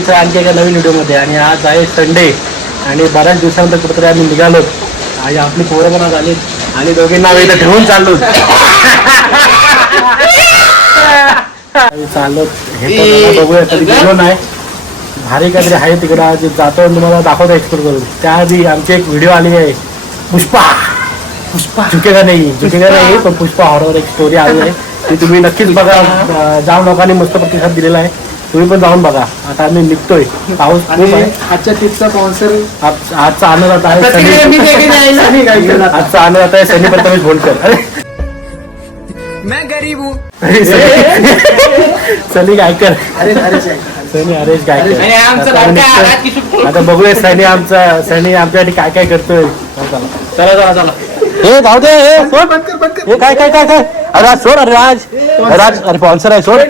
तुमचं आणखी एका नवीन व्हिडिओमध्ये. आणि आज आहे संडे आणि बऱ्याच दिवसानंतर कुठेतरी आम्ही निघालो. आणि आपली पोरं पण आज आली आणि दोघींना आम्ही इथं ठेवून चाललो. चाललो हे बघूया, कधी गेलो नाही. भारी काहीतरी आहे तिकडं, आज जातो तुम्हाला दाखवतो एक्सप्लोर करून. त्याआधी आमची एक व्हिडिओ आली आहे, पुष्पा झुकेगा नाही पण पुष्पा हॉरर एक स्टोरी आली आहे, ती तुम्ही नक्कीच बघा. जाम लोकांनी मस्त प्रतिसाद दिलेला आहे, तुम्ही पण जाऊन बघा. आता आम्ही निघतोय, पाऊस खूप आहे. आजच्या ट्रिपचा स्पॉन्सर आजचा आनंद आहे आजचा आनंद आहे सनी प्रथमेश भोंडकर. मैं गरीब हूँ. सनी गायकर, सनी हरेश गायकर. आता बघूया सनी आमच्यासाठी काय काय करतोय. चला हे जाऊ दे, हे काय अरे राज सोड, अरे राज अरे स्पॉन्सर आहे, सोड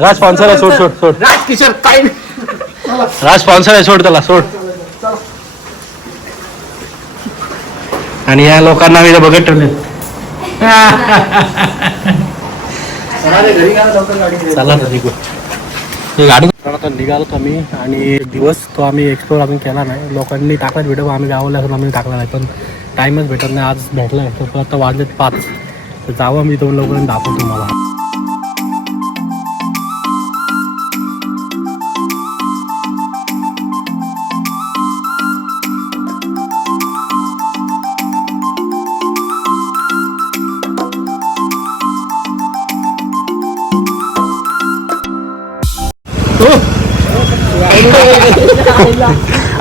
राज स्पॉन्सर आहे, सोड राज किशोर काय राज स्पॉन्सर आहे, सोड त्याला सोड. आणि या लोकांना मी बघत ठेवले. चला ना निघू, गाडी आता निघालो आम्ही. आणि दिवस तो आम्ही एक्सप्लोर अजून केला नाही. लोकांनी टाकला व्हिडिओ, आम्ही गावाला असून आम्ही टाकला नाही, पण टाईमच भेटत नाही. आज भेटला आहे तर आता वाजलेत 5. तर जावं मी दोन लोकांनी दाखवतो तुम्हाला.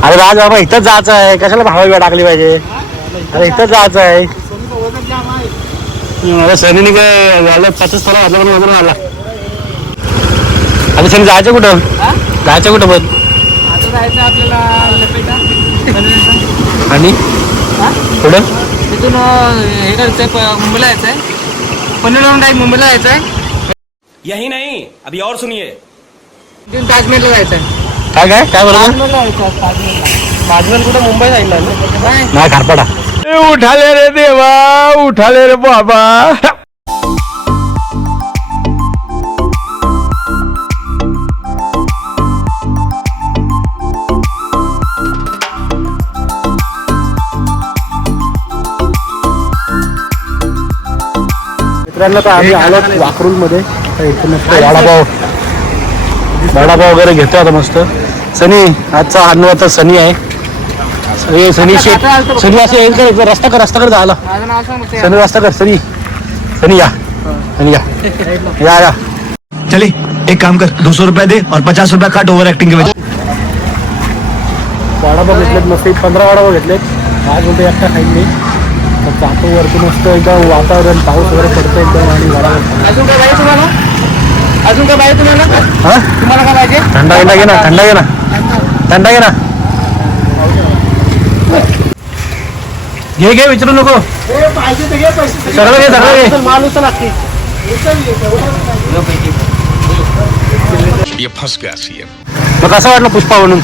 अरे राज बाबा इथंच जायचं आहे, कशाला भावा टाकली पाहिजे. अरे इथंच जायचं आहे. अरे सनीने काय झालं, 5 थोडा वाजून आला. अरे सनी जायचं कुठं पण जायचं आपल्याला आणि पुढं तिथून हे करायचंय, मुंबईला जायचंय. पनवेलवरून डायरेक्ट मुंबईला जायचंय. यही नहीं, अभी और सुनिए. तिथून ताजमहलला जायचंय. काय बोलतो. ताजमहल कुठं मुंबई जायला नाही खारपाडा. उठाले रे देवा, उठाले रे बाबा. मित्रांनो तर आम्ही आलो वाकरूल मध्ये. इथे मस्त वडापाव वगैरे घेतो आता मस्त. सनी आजचा अन्न सनी आहे. सनी असं येईल का, रस्ता कर जायला. सनी रस्ता कर, सनी या. चले एक काम कर, 200 रुपया दे और 50 रुपया काट ओव्हर ऍक्टिंग के वजह. वडापाव घेतलेत मस्त, 15 वडापाव घेतलेत. आज बोलतो एकटा खाईन मी. जातो वरती मस्त एकदम वातावरण, पाऊस वगैरे पडतो एकदम. आणि वडापाव अजून काय पाहिजे तुम्हाला काय पाहिजे. थंडा घे ना. घे विचारू नको. सगळं घे. मग कसं वाटलं पुष्पा म्हणून.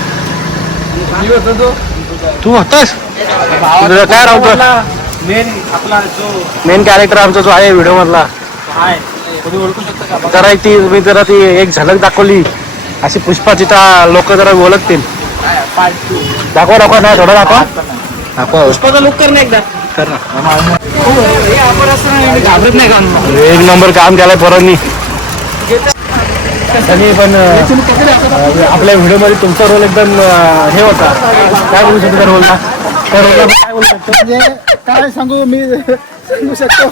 तू होतास काय राहतो. मेन कॅरेक्टर आमचा जो आहे व्हिडिओ मधला, जरा ती एक झलक दाखवली अशी पुष्पाची, तर लोक जरा ओळखतील. दाखवा नाही थोडं दाखवा. पुष्पाचा लुक कर ना एकदा. घाबरत नाही का. एक नंबर काम केलाय पोरांनी. आणि पण आपल्या व्हिडिओ मध्ये तुमचा रोल एकदम हे होता. काय बोलू शकतो त्या रोलला. काय बोलू शकतो म्हणजे काय सांगू मी सांगू शकतो.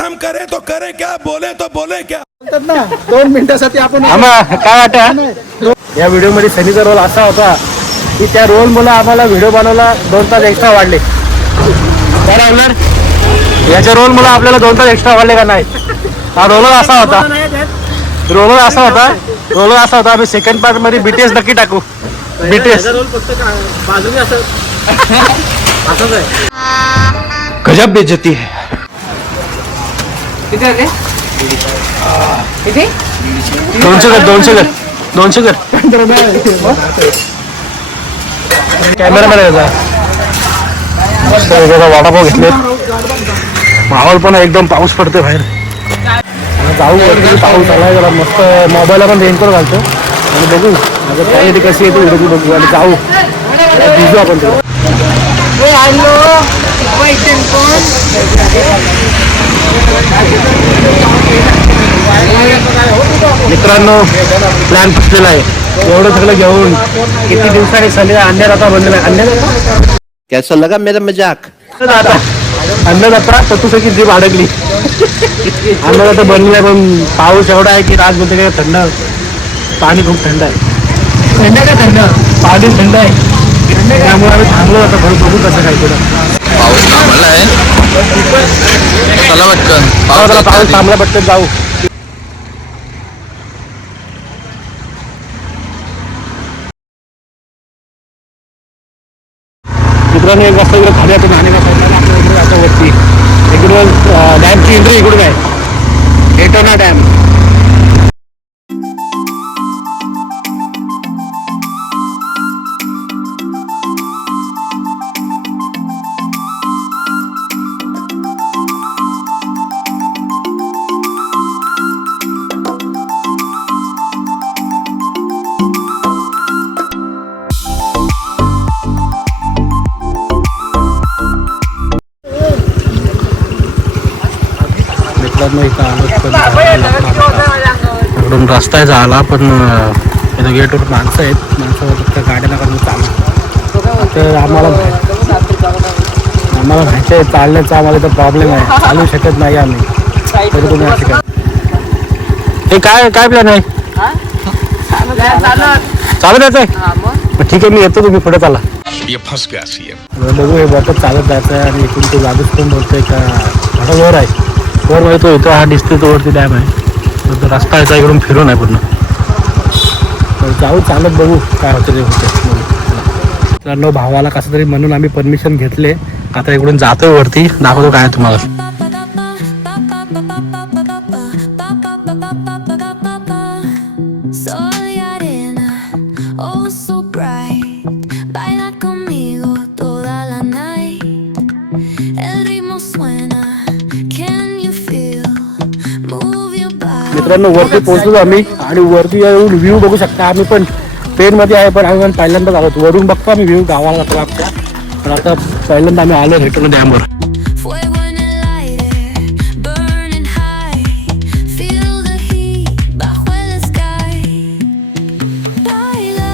हम करे तो करे क्या, बोले तो बोले क्या. बोलतात ना 2 मिनिटासाठी आपण काय वाटतं. या व्हिडिओ मध्ये सनीचा रोल असा होता की त्या रोल मुळे आम्हाला व्हिडिओ बनवायला 2 तास एक्स्ट्रा वाढले. बरोबर, याच्या रोल मुळे आपल्याला 2 तास एक्स्ट्रा वाढले का नाही. हा रोल असा होता आम्ही सेकंड पार्ट मध्ये BTS नक्की टाकू. BTS गजब बेइज्जती है. किती होते. 200 कर. कॅमेरामॅन आहे वडापाव घेतले. माहोल पण एकदम पाऊस पडते बाहेर. जाऊ वरती, पाऊस आला जरा मस्त. मोबाईलला पण रेनकोट घालतो. आणि बघू माझं क्वालिटी कशी येते व्हिडिओ बघू आणि जाऊ भिजू आपण तिला. मित्रांनो प्लॅन फसलेला आहे. एवढं सगळं घेऊन किती दिवसांनी संडे अन्नदाता बनलेला आहे. अन्नदाता कैसा लगा मेरा मजाक? अन्नदाता चतुसकी जीभ अडकली. अन्नदाता बनलेला आहे पण पाऊस एवढा आहे की आज बोलते काय थंड पाणी खूप थंड आहे. थंड का थंड पाणी थंड आहे. त्यामुळे आम्ही थांबलो आता थोडं बघू कसं काय पुढं. पाऊस थांबला आहे. चला पटकन पाऊस थांबला पटकन जाऊ. मित्रांनो एक वाजता इकडे खाली आपण नाणे आपल्या इकडे वरती इकडून डॅमची एंट्री इकडून आहे एटोना डॅम. मित्रांनो इथं इकडून रस्ता झाला पण इथं गेटवर माणसं आहेत. माणसावर फक्त गाड्या नका चालू. तर आम्हाला माहिती आहे चालण्याचा आम्हाला इथं प्रॉब्लेम आहे. चालू शकत नाही आम्ही. तरी तुम्ही असे काय हे काय काय प्लॅन आहे चालू द्यायचं आहे. ठीक आहे मी येतो तुम्ही पुढे चाला. बघू हे बॉटल चालत जायचं आहे आणि इथून ते जादूच पण बोलतोय का थोडा वर आहे. वर माहिती इथं हा दिसतोय तो वरती डॅम आहे. तर रस्ता याचा इकडून फिरून आहे पूर्ण. तर जाऊ चालत बघू काय होतं ते होतं. मित्रांनो भावाला कसं तरी म्हणून आम्ही परमिशन घेतले. आता इकडून जातोय वरती दाखवतो काय तुम्हाला. Soy arena, oh so bright. Baila conmigo toda la night. El ritmo suena, can you feel? Move your body. मित्रांनो वरती पोहोचलो आम्ही आणि वरती येऊन व्ह्यू बघू शकता. आम्ही पण ट्रेनमध्ये आहे पण आम्ही पहिल्यांदाच आलो. वरून बघतो आम्ही व्ह्यू गावाला जातो आमच्या. पण आता पहिल्यांदा आम्ही आलो भेटलो डॅमवर. Fuego en el aire, burning high. Feel the heat bajo el sky. Baila,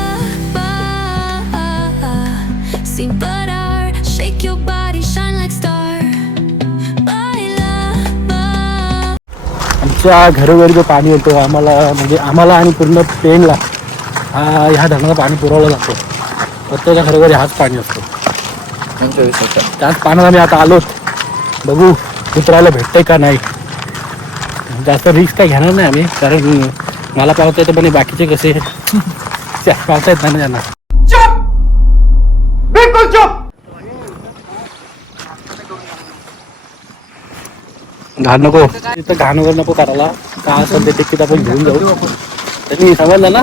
sin parar. Shake your body, shine like star. Baila, आमच्या घरोघरी जो पाणी येतो आम्हाला म्हणजे आम्हाला आणि पूर्ण पेनला ह्या धरणाचं पाणी पुरवलं जातो. प्रत्येका घरोघरी हाच पाणी असतो. त्याच पाण्यात आम्ही आता आलोत. बघू उतरायला भेटतंय का नाही. जास्त रिस्क काय घेणार नाही आम्ही कारण मला पावता येतं पण बाकीचे कसे पावता येत नाही त्यांना. घाण नको तिथं घाण वगैरे नको करायला. का असेल ते तिकीट आपण घेऊन जाऊ. त्यांनी समजलं ना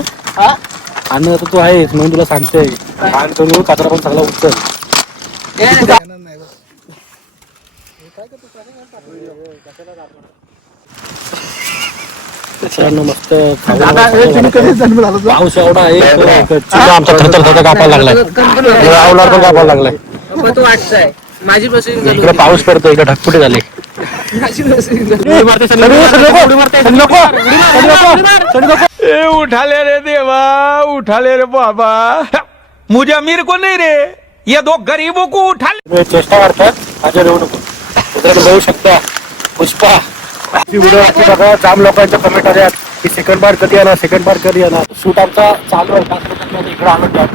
अन्न तू आहेस म्हणून तुला सांगतोय घाण करू कचरा पण सगळा उचल. मस्त पाऊस एवढा आहे आमचा थरथर कापायला लागलाय. पण कापायला लागलाय. माझी बसून इकडे पाऊस पडतो इकडे ढगफुटी झाली. उठा ले रे देवा, उठा ले रे बाबा. मुझे अमीर को नहीं रे, ये दो गरीबों को उठा ले. चेष्टा करतात माझ्या येऊ नको. बघू शकता पुष्पा व्हिडिओ बघा. जाम लोकांच्या कमेंट आल्यात की सेकंड पार्ट कधी येणार सेकंड पार्ट कधी येणार. शूट आमचा चालू आहे 5 मिनिटांमध्ये इकडे आलो त्यात.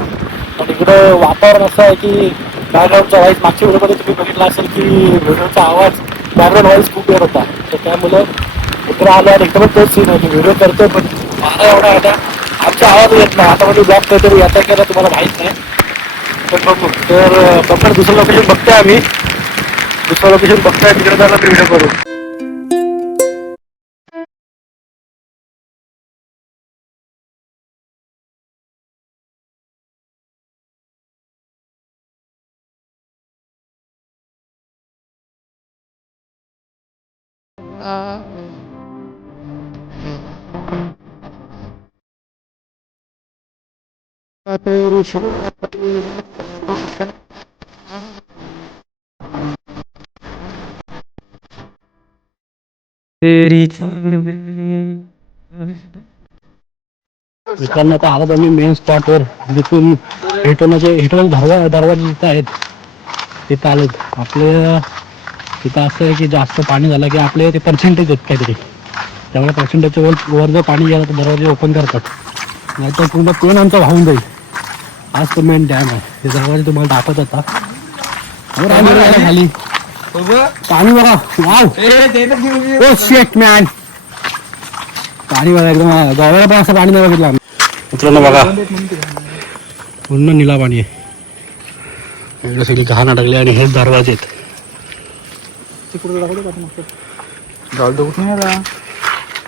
पण इकडं वातावरण असं आहे की बॅकग्राऊंडचा व्हॉइस मागच्या व्हिडिओमध्ये तुम्ही बघितला असेल की व्हिडिओचा आवाज बॅकग्राऊंड व्हॉइस खूप येत होता. तर त्यामुळं इकडे आलो आणि एकदम तोच सीन आहे. व्हिडिओ करतोय पण मला एवढा आता आमचा आवाज येत नाही. आता म्हणजे ब्लॉग काहीतरी येता केला तुम्हाला माहीत नाही. पण बघू तर बघा दुसरं लोकेशन बघतोय आम्ही. दुसरं लोकेशन बघतोय तिकडे जायला व्हिडिओ करू. मित्रांनो आता आलो आम्ही मेन स्पॉटवर, जिथून हेटोनाचे दरवाजे जिथं आहेत तिथं आलेत. आपल्या तिथं असं आहे की जास्त पाणी झालं की आपले ते पर्सेंटेज आहेत काहीतरी, त्यामुळे पर्सेंटेजच्या वर जर पाणी गेलं तर दरवाजे ओपन करतात, नाही तर पूर्ण पेन आमचा वाहून जाईल. आज तो मेन डॅम आहे, ते दरवाजे तुम्हाला दाखवत होता. खाली पाणी बघा, वाव ओ शेट मॅन, पाणी बघा एकदम गोव्याला पण असं पाणी नाही बघितलं आम्ही. मित्रांनो बघा पूर्ण निळा पाणी आहे, इकडे सगळी घाण अडकली आणि हेच दरवाजे आहेत.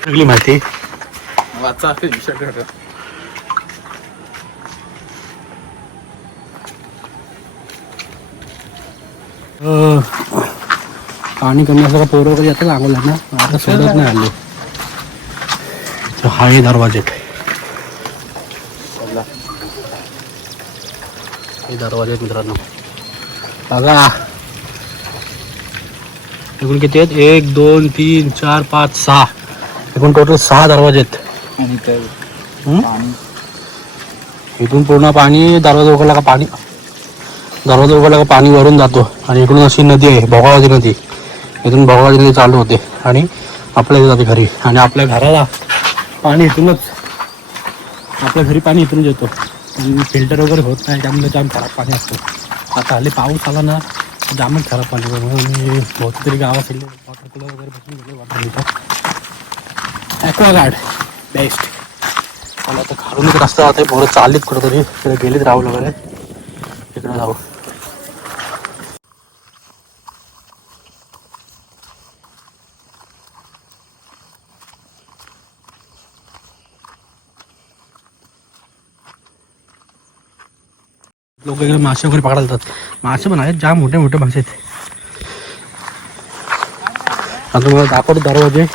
सगळी माहिती पाणी कमी असलं का पोरं वगैरे येतं आंघोळला ना, आता सोडत नाही आले. हा हे दरवाजे हे दरवाजे आहेत मित्रांनो बघा. एकूण किती आहेत? 1 2 3 4 5 6, एकूण टोटल 6 दरवाजे आहेत. इथून पूर्ण पाणी दरवाजा उघडला का पाणी वरून जातो आणि इकडून अशी नदी आहे भोगावती नदी, इथून भोगावती नदी चालू होते आणि आपल्या इथे जाते घरी, आणि आपल्या घराला पाणी इथूनच, आपल्या घरी पाणी इथूनच येतो. फिल्टर वगैरे होत नाही, त्यामुळे जाम खराब पाणी असतं. आता हल्ली पाऊस आला ना जामच खराब पाणी, म्हणून बहुत तरी गावात वॉटर कूलर वगैरे बसून गेले वॉटर इथं. ॲक्वागार्ड बेस्ट. मला आता खालून एक रस्ता जाते, पोरं चाललीत कुठंतरी, तिकडे गेलीत राहुल वगैरे, तिकडे जाऊ. लोक इकडे मासे वगैरे पकडायला जातात, मासे पण आहेत जाम मोठे मोठे मासे आहेत. आता तुम्हाला दाखवतो दरवाजे,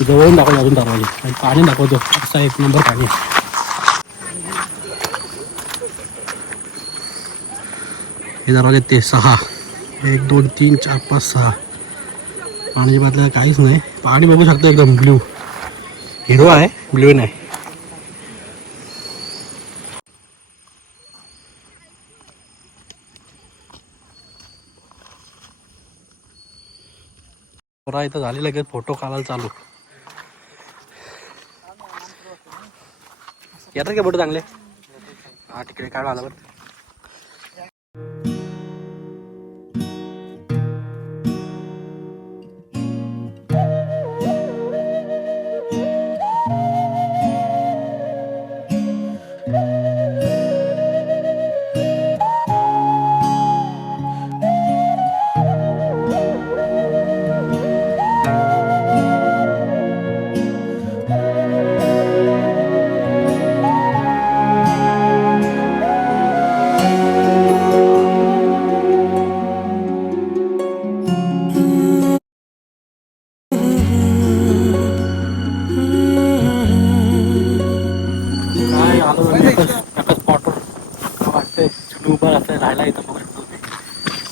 जवळून दाखवतो अजून दरवाजे, आणि पाणी दाखवतो, असा 1 नंबर पाणी आहे. हे दरवाजे ते 6, 1 2 3 4 5 6, पाण्याच्या बाटल्या काहीच नाही. पाणी बघू शकतो एकदम ब्ल्यू, हिरवा आहे, ब्ल्यू नाही. पोरा इथं झाली लगेच फोटो काढायला चालू. येतात का फोटो चांगले? हा तिकडे काय आला बरं.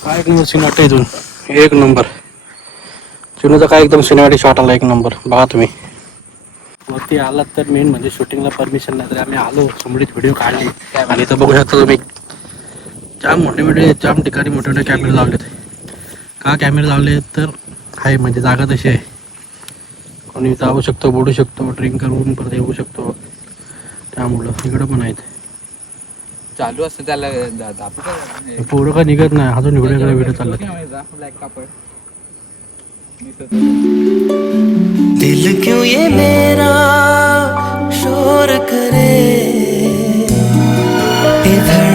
काय एक नंबर सीन वाटतं इथून, 1 नंबर. चिनूचा काय एकदम सिनेमॅटिक शॉट आला 1 नंबर. बघा तुम्ही वरती आलात तर मेन म्हणजे शूटिंगला परमिशन नाही, तर आम्ही आलो समोरीत व्हिडिओ काढली. आणि इथं बघू शकता तुम्ही जाम मोठे जाम ठिकाणी मोठे कॅमेरे लावलेत. का कॅमेरे लावले तर आहे म्हणजे जागा तशी आहे, कोणी जाऊ शकतो, बोलू शकतो, ड्रिंक करून परत येऊ शकतो, त्यामुळं इकडं पण आहेत. चालू असतं त्याला पोरं का निघत नाही, अजून व्हिडिओ चालला. दिल क्यों ये मेरा शोर करे, इधर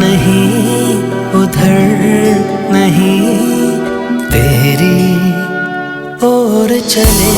नहीं उधर नहीं, तेरी ओर चले.